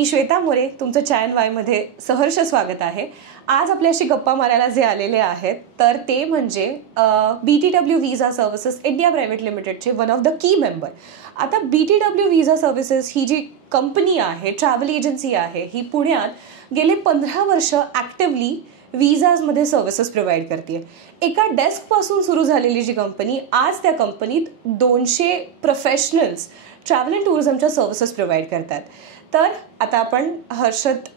मी श्वेता मोरे, तुमचं चॅन वायमध्ये सहर्ष स्वागत आहे. आज आपल्याशी गप्पा मारायला जे आलेले आहेत तर ते म्हणजे BTW visa services India private लिमिटेडचे one of the key member. आता BTW व्हिसा सर्व्हिसेस ही जी कंपनी आहे, ट्रॅव्हल एजन्सी आहे, ही पुण्यात गेले 15 वर्ष ॲक्टिव्हली व्हिसाजमध्ये सर्व्हिसेस प्रोव्हाइड करते. एका डेस्कपासून सुरू झालेली जी कंपनी, आज त्या कंपनीत 200 प्रोफेशनल्स ट्रॅव्हल अँड टुरिझमच्या सर्व्हिसेस प्रोव्हाइड करतात. तर आता आपण हर्षद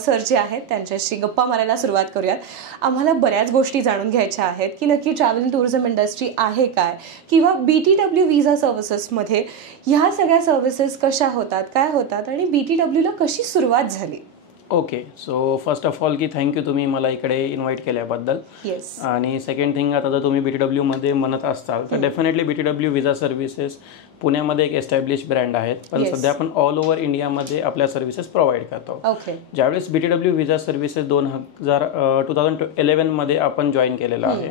सर जे आहेत त्यांच्याशी गप्पा मारायला सुरुवात करूयात. आम्हाला बऱ्याच गोष्टी जाणून घ्यायच्या आहेत की नक्की ट्रॅव्हल अँड टुरिझम इंडस्ट्री आहे काय, किंवा BTW व्हिसा सर्व्हिसेसमध्ये ह्या सगळ्या सर्व्हिसेस कशा होतात, काय होतात, आणि BTWला कशी सुरुवात झाली. Okay, so first of all की थँक्यू तुम्ही मला इकडे इन्व्हाइट केल्याबद्दल. येस. आणि सेकंड थिंग, आता जर तुम्ही BTWमध्ये म्हणत असाल तर डेफिनेटली BTW व्हिसा सर्व्हिसेस पुण्यामध्ये एक एस्टॅब्लिश ब्रँड आहेत, पण सध्या आपण ऑल ओव्हर इंडियामध्ये आपल्या सर्व्हिसेस प्रोव्हाइड करतो. ज्यावेळेस BTW व्हिसा सर्व्हिसेस 2011 मध्ये आपण जॉईन केलेला आहे,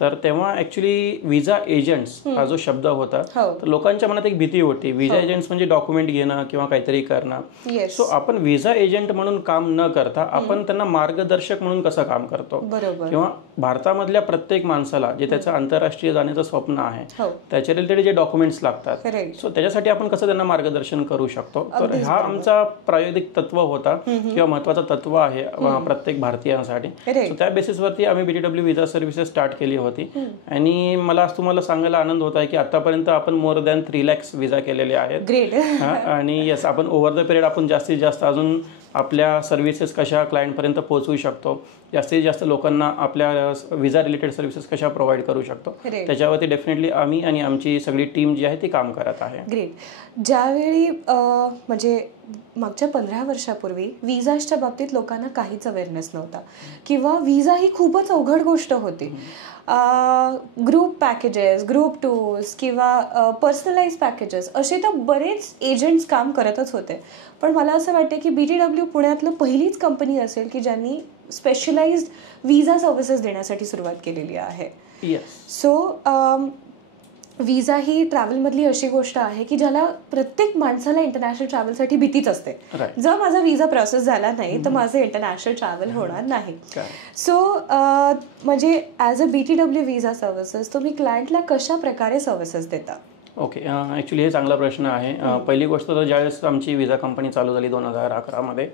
तर तेव्हा ॲक्च्युली व्हिसा एजंट्स हा जो शब्द होता तर लोकांच्या मनात एक भीती होती. व्हिसा एजंट्स म्हणजे डॉक्युमेंट घेणं किंवा काहीतरी करणं. सो आपण व्हिसा एजंट म्हणून काम न करता आपण त्यांना मार्गदर्शक म्हणून कसं काम करतो, किंवा भारतामधल्या प्रत्येक माणसाला जे त्याचं आंतरराष्ट्रीय जाण्याचं स्वप्न आहे त्याच्या रिलेटेड जे डॉक्युमेंट्स लागतात, सो त्याच्यासाठी आपण कसं त्यांना मार्गदर्शन करू शकतो. तर हा आमचा प्रायोगिक तत्व होता किंवा महत्वाचं तत्व आहे प्रत्येक भारतीयांसाठी. सो त्या बेसिसवरती आम्ही BTW व्हिसा सर्व्हिसेस स्टार्ट केली होती. आणि मला आज तुम्हाला सांगायला आनंद होत आहे की आतापर्यंत आपण मोर दॅन 3 lakhs व्हिसा केलेले आहेत. ग्रेट. आणि यस, आपण ओव्हर द पिरियड आपण जास्तीत जास्त अजून आपल्या सर्व्हिसेस कशा क्लायंटपर्यंत पोहोचवू शकतो, जास्तीत जास्त लोकांना आपल्या व्हिसा रिलेटेड सर्व्हिसेस कशा प्रोव्हाइड करू शकतो, त्याच्यावरती डेफिनेटली आम्ही आणि आमची सगळी टीम जी आहे ती काम करत आहे. ग्रेट. ज्यावेळी म्हणजे मागच्या 15 वर्षापूर्वी व्हिसाच्या बाबतीत लोकांना काहीच अवेअरनेस नव्हता, किंवा व्हिसा ही खूपच अवघड गोष्ट होती. ग्रुप पॅकेजेस, ग्रुप टूर्स किंवा पर्सनलाइज पॅकेजेस असे तर बरेच एजंट्स काम करतच होते. पण मला असं वाटतं की BTW पुण्यातलं पहिलीच कंपनी असेल की ज्यांनी स्पेशलाइज्ड व्हिसा सर्व्हिसेस देण्यासाठी सुरुवात केलेली आहे. सो व्हिसा ही ट्रॅव्हलमधली अशी गोष्ट आहे की ज्याला प्रत्येक माणसाला इंटरनॅशनल ट्रॅव्हलसाठी भीतीच असते. जर माझा व्हिसा प्रोसेस झाला नाही तर माझं इंटरनॅशनल ट्रॅव्हल होणार नाही. सो म्हणजे as a BTW visa services तुम्ही क्लायंटला कशा प्रकारे सर्व्हिसेस देता? ओके, ॲक्च्युली हे चांगला प्रश्न आहे. पहिली गोष्ट तर ज्यावेळेस आमची व्हिसा कंपनी चालू झाली 2011 मध्ये,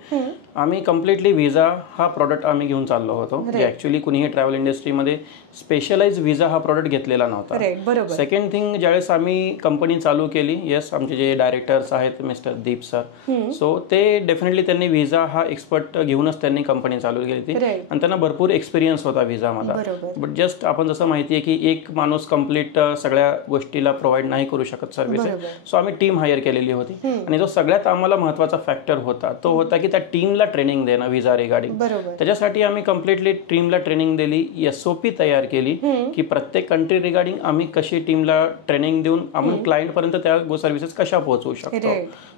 आम्ही कम्प्लिटली व्हिसा हा प्रॉडक्ट आम्ही घेऊन चाललो होतो. ॲक्च्युली कुणीही ट्रॅव्हल इंडस्ट्रीमध्ये स्पेशलाइज व्हिसा हा प्रॉडक्ट घेतलेला नव्हता. सेकंड थिंग, ज्यावेळेस आम्ही कंपनी चालू केली, येस, आमचे जे डायरेक्टर्स आहेत मिस्टर दीप सर, सो ते डेफिनेटली त्यांनी व्हिसा हा एक्सपर्ट घेऊनच त्यांनी कंपनी चालू केली होती आणि त्यांना भरपूर एक्सपिरियन्स होता व्हिसामध्ये. बट जस्ट आपण जसं माहिती आहे की एक माणूस कम्प्लीट सगळ्या गोष्टीला प्रोव्हाइड नाही करू शकत सर्व्हिसेस. सो आम्ही टीम हायर केलेली होती आणि जो सगळ्यात आम्हाला महत्वाचा फॅक्टर होता तो होता की त्या टीमला ट्रेनिंग देणं व्हिसा रिगार्डिंग. त्याच्यासाठी आम्ही कम्प्लिटली टीमला ट्रेनिंग दिली, SOP तयार केली की प्रत्येक कंट्री रिगार्डिंग आम्ही कशी टीमला ट्रेनिंग देऊन आपण क्लायंट पर्यंत त्या सर्व्हिसेस कशा पोहोचवू शकतो.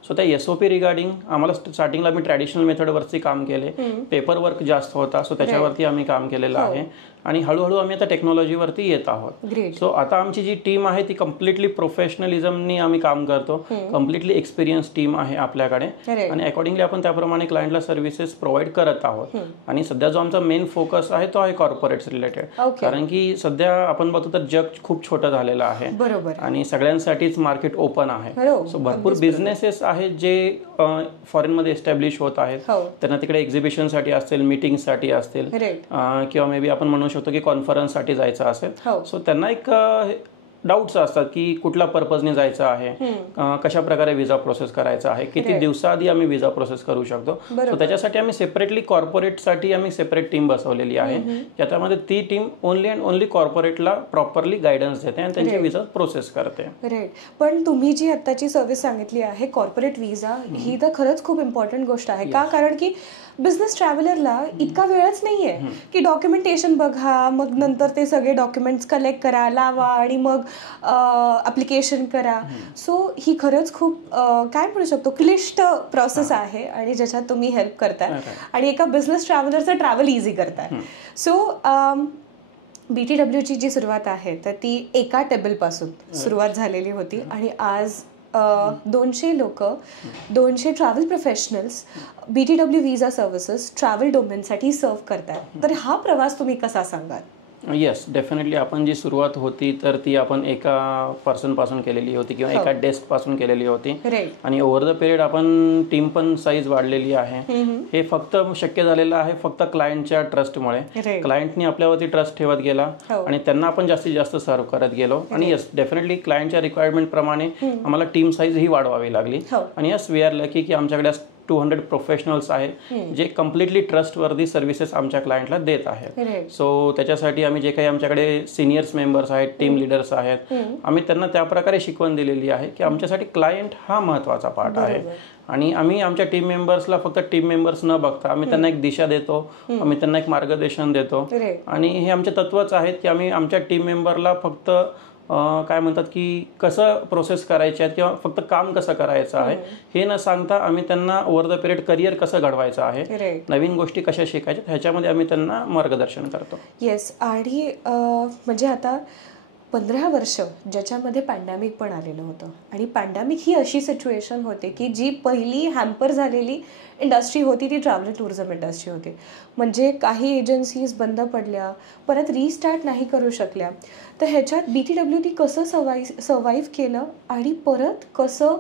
सो त्या SOP रिगार्डिंग आम्हाला स्टार्टिंगला आम्ही ट्रॅडिशनल मेथडवरती काम केले. पेपर वर्क जास्त होता, सो त्याच्यावरती आम्ही काम केलेलं आहे आणि हळूहळू आम्ही आता टेक्नॉलॉजीवरती येत आहोत. सो आता आमची जी टीम आहे ती कम्प्लिटली प्रोफेशनलिझमनी आम्ही काम करतो. कम्प्लिटली एक्सपिरियन्स टीम आहे आपल्याकडे आणि अकॉर्डिंगली आपण त्याप्रमाणे क्लायंटला सर्व्हिसेस प्रोव्हाइड करत आहोत. आणि सध्या जो आमचा मेन फोकस आहे तो आहे कॉर्पोरेट्स रिलेटेड, कारण की सध्या आपण बघतो तर जग खूप छोटं झालेलं आहे आणि सगळ्यांसाठीच मार्केट ओपन आहे. सो भरपूर बिझनेसेस आहेत जे फॉरेनमध्ये एस्टॅब्लिश होत आहेत, त्यांना तिकडे एक्झिबिशनसाठी असतील, मीटिंगसाठी असतील, किंवा मे बी आपण म्हणू शकतो की कॉन्फरन्ससाठी जायचं असेल. सो त्यांना एक डाऊट्स असतात की कुठल्या पर्पजने जायचं आहे, कशा प्रकारे व्हिसा प्रोसेस करायचा आहे, किती दिवसाआधी आम्ही व्हिसा प्रोसेस करू शकतो. सो त्याच्यासाठी आम्ही सेपरेटली कॉर्पोरेटसाठी आम्ही सेपरेट टीम बसवलेली आहे. याच्यामध्ये ती टीम ओनली अँड ओनली कॉर्पोरेटला प्रॉपरली गायडन्स देते आणि त्यांची व्हिसा प्रोसेस करते. पण तुम्ही जी आत्ताची सर्व्हिस सांगितली आहे कॉर्पोरेट व्हिसा, ही तर खरंच खूप इम्पॉर्टंट गोष्ट आहे. का? कारण की बिझनेस ट्रॅव्हलरला इतका वेळच नाहीये की डॉक्युमेंटेशन बघा, मग नंतर ते सगळे डॉक्युमेंट्स कलेक्ट करा, लावा आणि मग ॲप्लिकेशन करा. सो ही खरंच खूप काय म्हणू शकतो क्लिष्ट प्रोसेस आहे आणि ज्याच्यात तुम्ही हेल्प करताय आणि एका बिझनेस ट्रॅव्हलरचं ट्रॅव्हल इझी करताय. सो BTWची जी सुरुवात आहे तर ती एका टेबलपासून सुरुवात झालेली होती आणि आज 200 लोक, 200 travel professionals BTW visa services travel डोमेनसाठी सर्व्ह करतात. तर हा प्रवास तुम्ही कसा सांगाल? Yes, definitely. आपण जी सुरुवात होती तर ती आपण एका पर्सनपासून केलेली होती किंवा एका डेस्कपासून केलेली होती. आणि ओव्हर द पिरियड आपण टीम पण साईज वाढलेली आहे. हे फक्त शक्य झालेलं आहे फक्त क्लायंटच्या ट्रस्टमुळे. क्लायंटनी आपल्यावरती ट्रस्ट ठेवत गेला आणि त्यांना आपण जास्तीत जास्त सर्व्ह करत गेलो. आणि येस, डेफिनेटली क्लायंटच्या रिक्वायरमेंट प्रमाणे आम्हाला टीम साईज ही वाढवावी लागली. आणि येस, वी आर लकी की आमच्याकडे 200 प्रोफेशनल्स आहेत जे कम्प्लिटली ट्रस्टवर्दी सर्व्हिसेस आमच्या क्लायंटला देत आहेत. सो त्याच्यासाठी आम्ही जे काही आमच्याकडे सिनियर्स मेंबर्स आहेत, टीम लिडर्स आहेत, आम्ही त्यांना त्या प्रकारे शिकवण दिलेली आहे की आमच्यासाठी क्लायंट हा महत्त्वाचा पार्ट आहे. आणि आम्ही आमच्या टीम मेंबर्सला फक्त टीम मेंबर्स न बघता आम्ही त्यांना एक दिशा देतो, आम्ही त्यांना एक मार्गदर्शन देतो. आणि हे आमचे तत्वच आहेत की आम्ही आमच्या टीम मेंबरला फक्त काय म्हणतात की कसं प्रोसेस करायचे आहेत किंवा फक्त काम कसं करायचं आहे हे न सांगता आम्ही त्यांना ओव्हर द पिरियड करिअर कसं घडवायचं आहे, नवीन गोष्टी कशा शिकायच्या ह्याच्यामध्ये आम्ही त्यांना मार्गदर्शन करतो. येस. आणि म्हणजे आता 15 वर्ष ज्याच्यामध्ये पॅन्डेमिक पण आलेलं होतं आणि पॅन्डेमिक ही अशी सिच्युएशन होती की जी पहिली हॅम्पर झालेली इंडस्ट्री होती ती ट्रॅव्हल टुरिझम इंडस्ट्री होती. म्हणजे काही एजन्सीज बंद पडल्या, परत रिस्टार्ट नाही करू शकल्या. तर ह्याच्यात BTWनी कसं सर्वाईव्ह केलं आणि परत कसं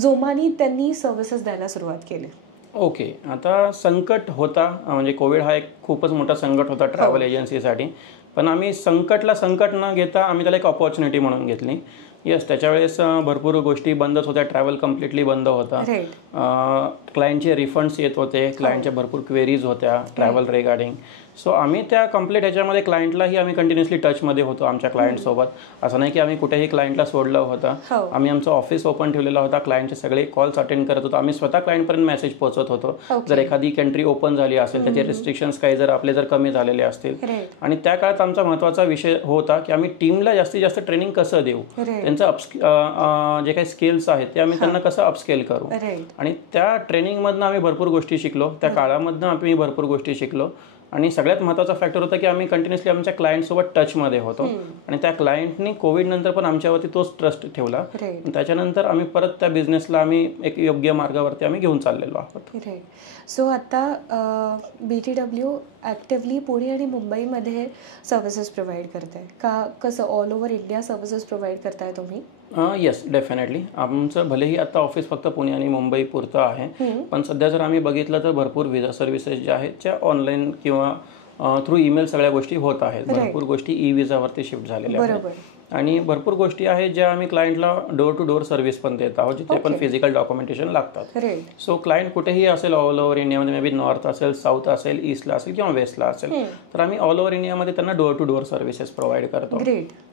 जोमानी त्यांनी सर्व्हिसेस द्यायला सुरुवात केली? ओके, आता संकट होता, म्हणजे कोविड हा एक खूपच मोठा संकट होता ट्रॅव्हल एजन्सीसाठी. पण आम्ही संकटला संकट न घेता आम्ही त्याला एक ऑपॉर्च्युनिटी म्हणून घेतली. येस, त्याच्या वेळेस भरपूर गोष्टी बंदच होत्या, ट्रॅव्हल कम्प्लिटली बंद होता. क्लायंटचे रिफंड्स येत होते, क्लायंटच्या भरपूर क्वेरीज होत्या ट्रॅव्हल रिगार्डिंग. सो आम्ही त्या कम्प्लीट ह्याच्यामध्ये क्लायंटलाही आम्ही कंटिन्युअसली टचमध्ये होतो आमच्या क्लायंटसोबत. असं नाही की आम्ही कुठेही क्लायंटला सोडलं होतं. आम्ही आमचं ऑफिस ओपन ठेवलेला होता, क्लायंटचे सगळे कॉल्स अटेंड करत होतो, आम्ही स्वतः क्लायंटपर्यंत मेसेज पोहोचत होतो. जर एखादी कंट्री ओपन झाली असेल, त्याचे रिस्ट्रिक्शन्स काही जर आपले जर कमी झालेले असतील. आणि त्या काळात आमचा महत्त्वाचा विषय होता की आम्ही टीमला जास्तीत जास्त ट्रेनिंग कसं देऊ, त्यांचं जे काही स्किल्स आहेत ते आम्ही त्यांना कसं अपस्केल करू. आणि त्या ट्रेनिंगमधनं आम्ही भरपूर गोष्टी शिकलो, त्या काळामधनं आम्ही भरपूर गोष्टी शिकलो. आणि सगळ्यात महत्त्वाचा फॅक्टर होता की आम्ही कंटिन्युअसली आमच्या क्लायंटसोबत टचमध्ये होतो. आणि त्या क्लायंटनी कोविड नंतर पण आमच्यावरती तोच ट्रस्ट ठेवला. त्याच्यानंतर आम्ही परत त्या बिझनेसला आम्ही एक योग्य मार्गावरती आम्ही घेऊन चाललेलो आहोत. सो आता BTW ॲक्टिव्हली पुणे आणि मुंबईमध्ये सर्व्हिसेस प्रोव्हाइड करताय का? कसं all over India services provide करताय तुम्ही? Yes, definitely. आमचं भलेही आता ऑफिस फक्त पुणे आणि मुंबई पुरतं आहे, पण सध्या जर आम्ही बघितलं तर भरपूर व्हिसा सर्व्हिसेस ज्या आहेत त्या ऑनलाईन किंवा थ्रू ईमेल सगळ्या गोष्टी होत आहेत. भरपूर गोष्टी ई-व्हिसावरती शिफ्ट झालेल्या आहेत. आणि भरपूर गोष्टी आहेत ज्या आम्ही क्लायंटला डोअर टू डोअर सर्व्हिस पण देत आहोत, जिथे पण फिजिकल डॉक्युमेंटेशन लागतात. सो क्लायंट कुठेही असेल ऑल ओव्हर इंडियामध्ये, मे बी नॉर्थ असेल, साऊथ असेल, ईस्टला असेल किंवा वेस्टला असेल, तर आम्ही ऑल ओव्हर इंडियामध्ये त्यांना door to door services provide करतो.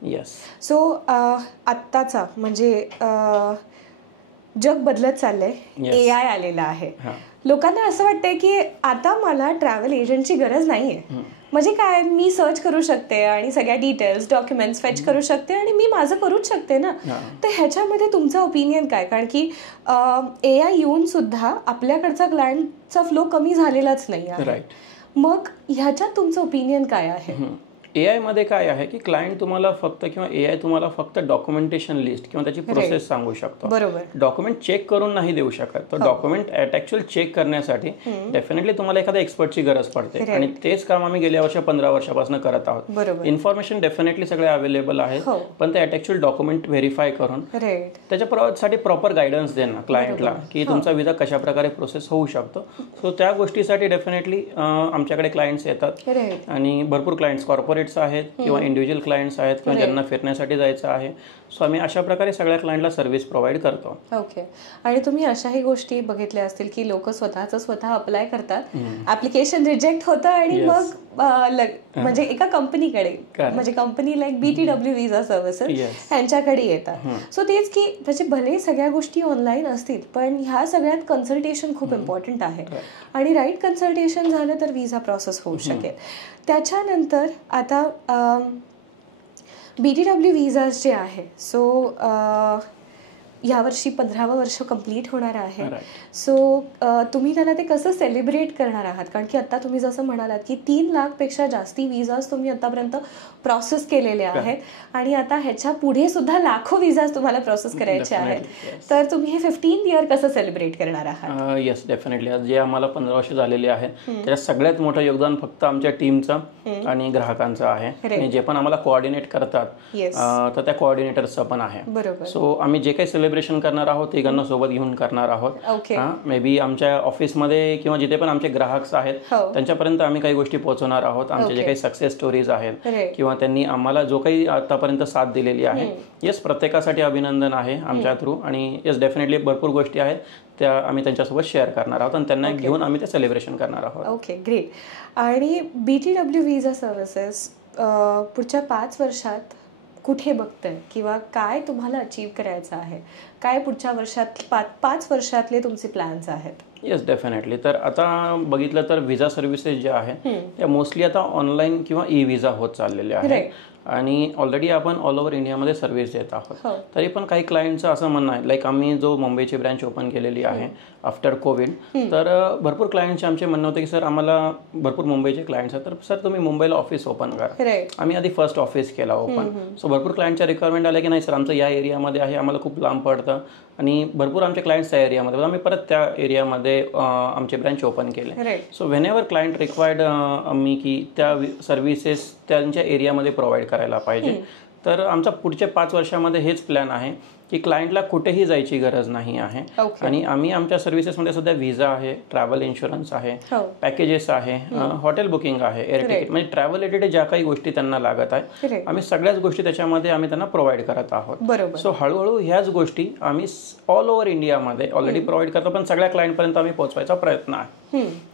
येस. सो आत्ताचा म्हणजे जग बदलत चाललंय, AI आलेला आहे. लोकांना असं वाटतंय की आता मला ट्रॅव्हल एजंटची गरज नाहीये. म्हणजे काय, मी सर्च करू शकते आणि सगळ्या डिटेल्स डॉक्युमेंट्स फेच करू शकते आणि मी माझं करूच शकते ना. तर ह्याच्यामध्ये तुमचं ओपिनियन काय? कारण की AI येऊन सुद्धा आपल्याकडचा क्लायंटचा फ्लो कमी झालेलाच नाही आहे. मग ह्याच्यात तुमचं ओपिनियन काय आहे? AI मध्ये काय आहे की क्लायंट तुम्हाला फक्त किंवा AI तुम्हाला फक्त डॉक्युमेंटेशन लिस्ट किंवा त्याची प्रोसेस सांगू शकतो. डॉक्युमेंट चेक करून नाही देऊ शकत. तर डॉक्युमेंट ॲक्च्युअल चेक करण्यासाठी डेफिनेटली तुम्हाला एखाद्या एक्सपर्टची गरज पडते. आणि तेच काम आम्ही गेल्या 15 वर्षापासून करत आहोत. इन्फॉर्मेशन डेफिनेटली सगळे अवेलेबल आहे, पण ते ॲक्च्युअल डॉक्युमेंट व्हेरीफाय करून त्याच्यासाठी प्रॉपर गायडन्स देणं क्लायंटला की तुमचा विजा कशा प्रकारे प्रोसेस होऊ शकतो. सो त्या गोष्टीसाठी डेफिनेटली आमच्याकडे क्लायंट्स येतात. आणि भरपूर क्लायंट्स कॉर्पोरेट आहेत किंवा इंडिव्हिज्युअल क्लायंट्स आहेत किंवा ज्यांना फिरण्यासाठी जायचं आहे. सो आम्ही अशा प्रकारे सगळ्या क्लायंटला सर्व्हिस प्रोव्हाइड करतो. ओके. आणि तुम्ही अशाही गोष्टी बघितल्या असतील की लोक स्वतः अप्लाय करतात, ऍप्लिकेशन रिजेक्ट होतं आणि मग म्हणजे एका कंपनीकडे, म्हणजे company like BTW visa services यांच्याकडे येतात. सो तेच की म्हणजे भले सगळ्या गोष्टी ऑनलाईन असतील, पण ह्या सगळ्यात कन्सल्टेशन खूप इम्पॉर्टंट आहे. आणि राईट कन्सल्टेशन झालं तर व्हिसा प्रोसेस होऊ शकेल. त्याच्यानंतर आता BTW व्हिसाज जे आहे, सो यावर्षी 15वं वर्ष कंप्लीट होणार आहे. सो तुम्ही त्याला ते कसं सेलिब्रेट करणार आहात? कारण की आता तुम्ही जसं म्हणालात की 3 लाखपेक्षा जास्ती विजाज तुम्ही आतापर्यंत प्रोसेस केलेले आहेत आणि आता ह्याच्या पुढे सुद्धा लाखो विजाज तुम्हाला प्रोसेस करायचे आहेत. तर तुम्ही हे 15th इयर कसं सेलिब्रेट करणार आहात? Yes, definitely. जे आम्हाला 15 वर्ष झालेले आहेत त्याच्यात सगळ्यात मोठं योगदान फक्त आमच्या टीमचं आणि ग्राहकांचं आहे. आणि जे पण आम्हाला कोऑर्डिनेट करतात तर त्या कोऑर्डिनेटरचं पण आहे. सो आम्ही जे काही सेलिब्रेशन करणार आहोत ते तिघांना सोबत घेऊन करणार आहोत. मे बी आमच्या ऑफिसमध्ये किंवा जिथे पण आमचे ग्राहक आहेत त्यांच्यापर्यंत आम्ही काही गोष्टी पोहोचवणार आहोत. आमचे जे काही सक्सेस स्टोरीज आहेत किंवा त्यांनी आम्हाला जो काही आतापर्यंत साथ दिलेली आहे, येस, प्रत्येकासाठी अभिनंदन आहे आमच्या थ्रू. आणि येस, डेफिनेटली भरपूर गोष्टी आहेत त्या आम्ही त्यांच्यासोबत शेअर करणार आहोत आणि त्यांना घेऊन आम्ही ते सेलिब्रेशन करणार आहोत. Okay, great. आणि BTW व्हिसा सर्व्हिसेस पुढच्या 5 वर्षात कुठे बघतंय किंवा काय तुम्हाला अचीव्ह करायचं आहे? काय पुढच्या वर्षात 5 वर्षातले तुमचे प्लॅन्स आहेत? Yes, definitely. तर आता बघितलं तर व्हिसा सर्व्हिसेस ज्या आहेत त्या मोस्टली आता ऑनलाईन किंवा ई व्हिसा होत चाललेल्या आहेत आणि ऑलरेडी आपण ऑल ओव्हर इंडियामध्ये सर्व्हिस देत आहोत. तरी पण काही क्लायंटचं असं म्हणणं आहे, लाईक आम्ही जो मुंबईची ब्रँच ओपन केलेली आहे आफ्टर कोविड, तर भरपूर क्लायंटचे आमचे म्हणणं होते की सर आम्हाला भरपूर मुंबईचे क्लायंट्स आहेत, तर सर तुम्ही मुंबईला ऑफिस ओपन करा. आम्ही आधी फर्स्ट ऑफिस केला ओपन. सो भरपूर क्लायंटच्या रिक्वायरमेंट आल्या की नाही सर आमचं या एरियामध्ये आहे, आम्हाला खूप लांब पडतं आणि भरपूर आमचे क्लायंट्स त्या एरियामध्ये, आम्ही परत त्या एरियामध्ये आमचे ब्रँच ओपन केले. So when ever client required आम्ही की त्या सर्व्हिसेस त्यांच्या एरियामध्ये प्रोव्हाइड करायला पाहिजे. तर आमचा पुढच्या 5 वर्षामध्ये हेच प्लॅन आहे की क्लायंटला कुठेही जायची गरज नाही आहे. आणि आम्ही आमच्या सर्व्हिसेसमध्ये सध्या व्हिसा आहे, ट्रॅव्हल इन्शुरन्स आहे, पॅकेजेस आहे, हॉटेल बुकिंग आहे, एअर तिकीट, म्हणजे ट्रॅव्हल रिलेटेड ज्या काही गोष्टी त्यांना लागत आहे आम्ही सगळ्याच गोष्टी त्याच्यामध्ये आम्ही त्यांना प्रोव्हाइड करत आहोत. सो हळूहळू ह्याच गोष्टी आम्ही ऑल ओव्हर इंडियामध्ये ऑलरेडी प्रोव्हाइड करतो, पण सगळ्या क्लायंटपर्यंत आम्ही पोहोचवायचा प्रयत्न आहे.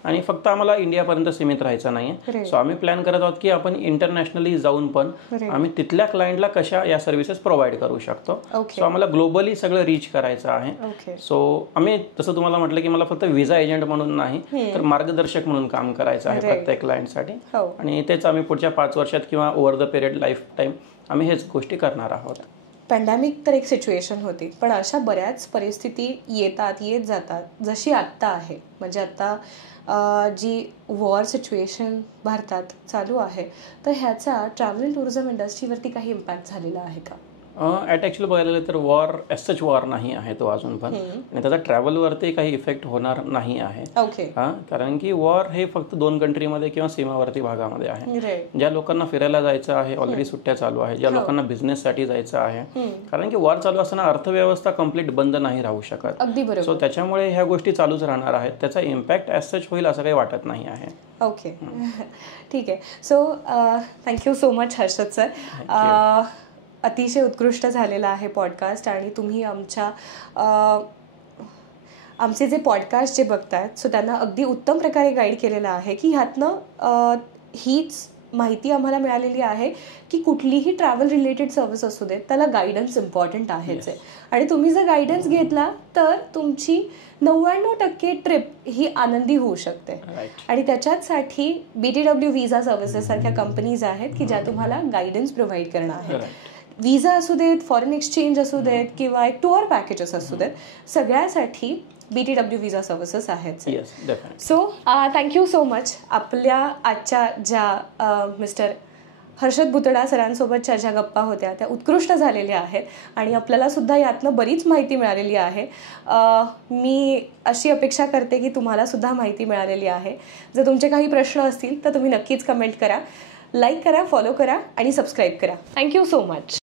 आणि फक्त आम्हाला इंडियापर्यंत सीमित राहायचं नाहीये. सो आम्ही प्लॅन करत आहोत की आपण इंटरनॅशनली जाऊन पण आम्ही तिथल्या क्लायंटला कशा या सर्व्हिसेस प्रोव्हाइड करू शकतो. सो आम्हाला ग्लोबली सगळं रीच करायचं आहे. सो आम्ही तसं तुम्हाला म्हटलं की मला फक्त व्हिसा एजंट म्हणून नाही तर मार्गदर्शक म्हणून काम करायचं आहे प्रत्येक क्लायंटसाठी. आणि तेच आम्ही पुढच्या 5 वर्षात किंवा over the period life time आम्ही हेच गोष्टी करणार आहोत. पॅन्डेमिक तर एक सिच्युएशन होती, पण अशा बऱ्याच परिस्थिती येत जातात जशी आत्ता आहे. म्हणजे आता जी वॉर सिच्युएशन भारतात चालू आहे, तर ह्याचा ट्रॅव्हल टुरिझम इंडस्ट्रीवरती काही इम्पॅक्ट झालेला आहे का? ॲक्च्युली बघायला गेलं तर वॉर एसच वॉर नाही आहे तो अजून पण, आणि त्याचा ट्रॅव्हलवरती काही इफेक्ट होणार नाही आहे. कारण की वॉर हे फक्त 2 कंट्रीमध्ये किंवा सीमावर्ती भागामध्ये आहे. ज्या लोकांना फिरायला जायचं आहे, ऑलरेडी सुट्ट्या चालू आहे, ज्या लोकांना बिझनेससाठी जायचं आहे, कारण की वॉर चालू असताना अर्थव्यवस्था कम्प्लीट बंद नाही राहू शकत. सो त्याच्यामुळे ह्या गोष्टी चालूच राहणार आहेत. त्याचा इम्पॅक्ट ॲज सच होईल असं काही वाटत नाही आहे. ओके, ठीक आहे. So thank you so much Harshad sir. अतिशय उत्कृष्ट झालेला आहे पॉडकास्ट आणि तुम्ही आमचे जे पॉडकास्ट जे बघतायत सो त्यांना अगदी उत्तम प्रकारे गाईड केलेलं आहे की ह्यातनं हीच माहिती आम्हाला मिळालेली आहे की कुठलीही ट्रॅव्हल रिलेटेड सर्व्हिस असू देत त्याला गायडन्स इम्पॉर्टंट आहेच आहे. आणि तुम्ही जर गायडन्स घेतला तर तुमची 99% ट्रिप ही आनंदी होऊ शकते. आणि त्याच्यासाठी BTW व्हिसा सर्व्हिसेस सारख्या कंपनीज आहेत की ज्या तुम्हाला गायडन्स प्रोव्हाइड करणार आहेत. व्हिसा असू देत, फॉरेन एक्सचेंज असू देत किंवा एक टूर पॅकेजेस असू देत, सगळ्यासाठी BTW व्हिसा सर्व्हिसेस आहेत. So thank you so much. आपल्या आजच्या ज्या मिस्टर हर्षद बुतडा सरांसोबतच्या ज्या गप्पा होत्या त्या उत्कृष्ट झालेल्या आहेत आणि आपल्याला सुद्धा यातनं बरीच माहिती मिळालेली आहे. मी अशी अपेक्षा करते की तुम्हाला सुद्धा माहिती मिळालेली आहे. जर तुमचे काही प्रश्न असतील तर तुम्ही नक्कीच कमेंट करा, लाईक करा, फॉलो करा आणि सबस्क्राईब करा. Thank you so much.